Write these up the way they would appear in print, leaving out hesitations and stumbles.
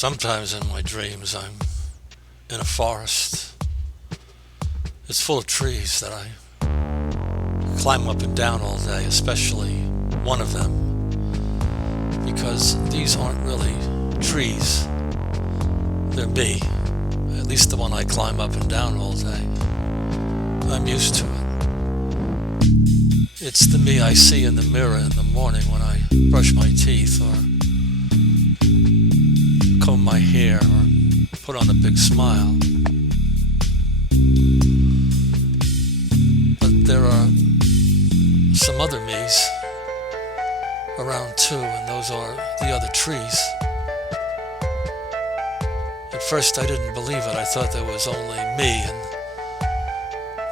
Sometimes in my dreams I'm in a forest. It's full of trees that I climb up and down all day, especially one of them, because these aren't really trees. They're me, at least the one I climb up and down all day. I'm used to it. It's the me I see in the mirror in the morning when I brush my teeth or comb my hair or put on a big smile. But there are some other me's around too, and those are the other trees. At first I didn't believe it. I thought there was only me, and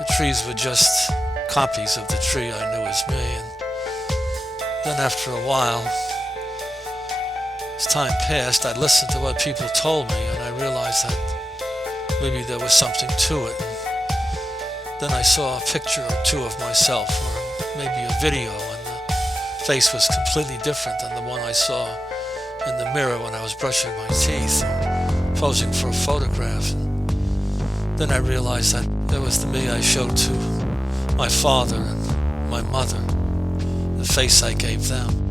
the trees were just copies of the tree I knew as me. And then after a while, as time passed, I listened to what people told me, and I realized that maybe there was something to it. And then I saw a picture or two of myself, or maybe a video, and the face was completely different than the one I saw in the mirror when I was brushing my teeth or posing for a photograph. And then I realized that it was the me I showed to my father and my mother, the face I gave them.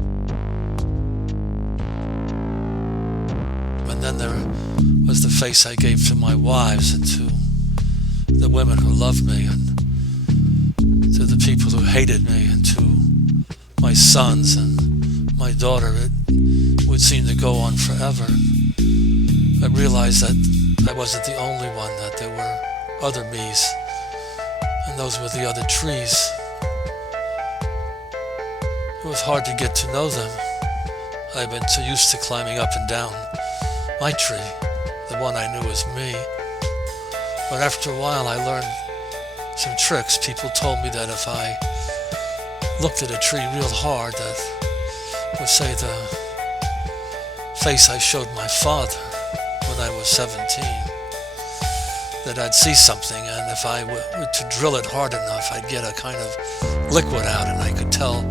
And then there was the face I gave to my wives and to the women who loved me, and to the people who hated me, and to my sons and my daughter. It would seem to go on forever. I realized that I wasn't the only one, that there were other me's, and those were the other trees. It was hard to get to know them. I'd been too used to climbing up and down my tree, the one I knew as me. But after a while I learned some tricks. People told me that if I looked at a tree real hard, that would say the face I showed my father when I was 17, that I'd see something, and if I were to drill it hard enough, I'd get a kind of liquid out, and I could tell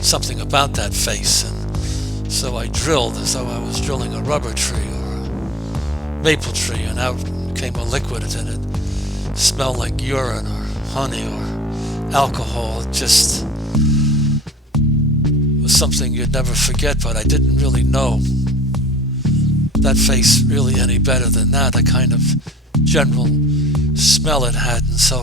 something about that face. And so I drilled as though I was drilling a rubber tree or a maple tree, and out came a liquid, and it smelled like urine or honey or alcohol. It just was something you'd never forget, but I didn't really know that face really any better than that, the kind of general smell it had. And so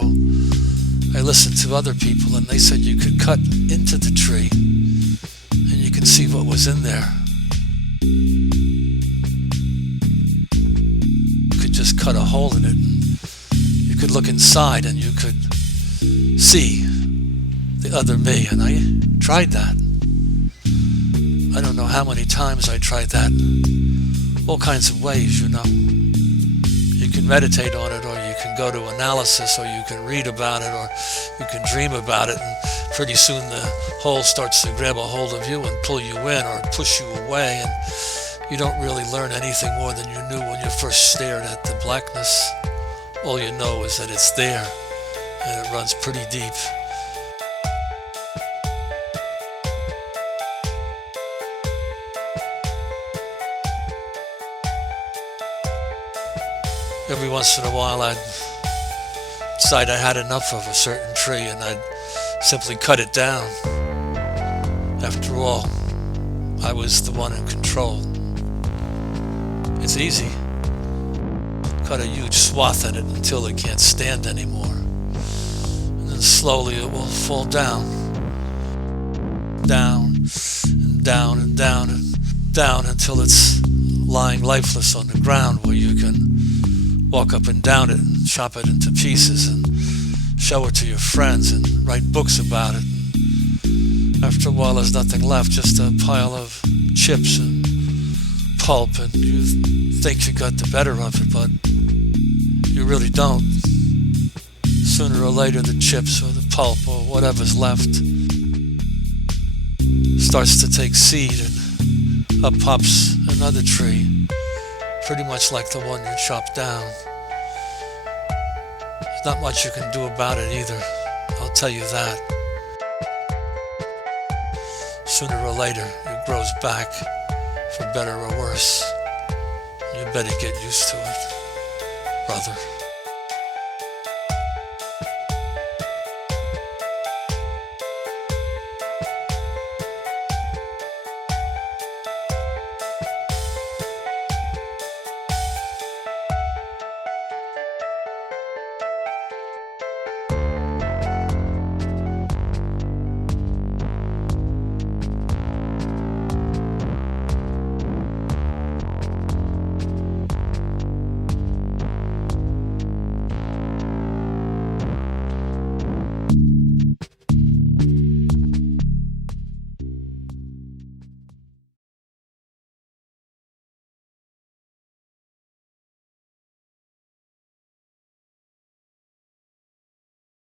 I listened to other people, and they said you could cut into the tree and you could see what was in there. You could just cut a hole in it, and you could look inside and you could see the other me. And I tried that. I don't know how many times I tried that. All kinds of ways, you know. You can meditate on it, or you can go to analysis, or you can read about it, or you can dream about it, and pretty soon the hole starts to grab a hold of you and pull you in or push you away, and you don't really learn anything more than you knew when you first stared at the blackness. All you know is that it's there, and it runs pretty deep. Every once in a while I'd decide I had enough of a certain tree, and I'd simply cut it down. After all, I was the one in control. It's easy. Cut a huge swath in it until it can't stand anymore. And then slowly it will fall down. Down, and down, and down, and down, until it's lying lifeless on the ground, where you can walk up and down it and chop it into pieces and show it to your friends and write books about it. And after a while there's nothing left, just a pile of chips and pulp, and you think you got the better of it, but you really don't. Sooner or later the chips or the pulp or whatever's left starts to take seed, and up pops another tree, pretty much like the one you chopped down. There's not much you can do about it either, I'll tell you that. Sooner or later it grows back, for better or worse. You better get used to it, brother.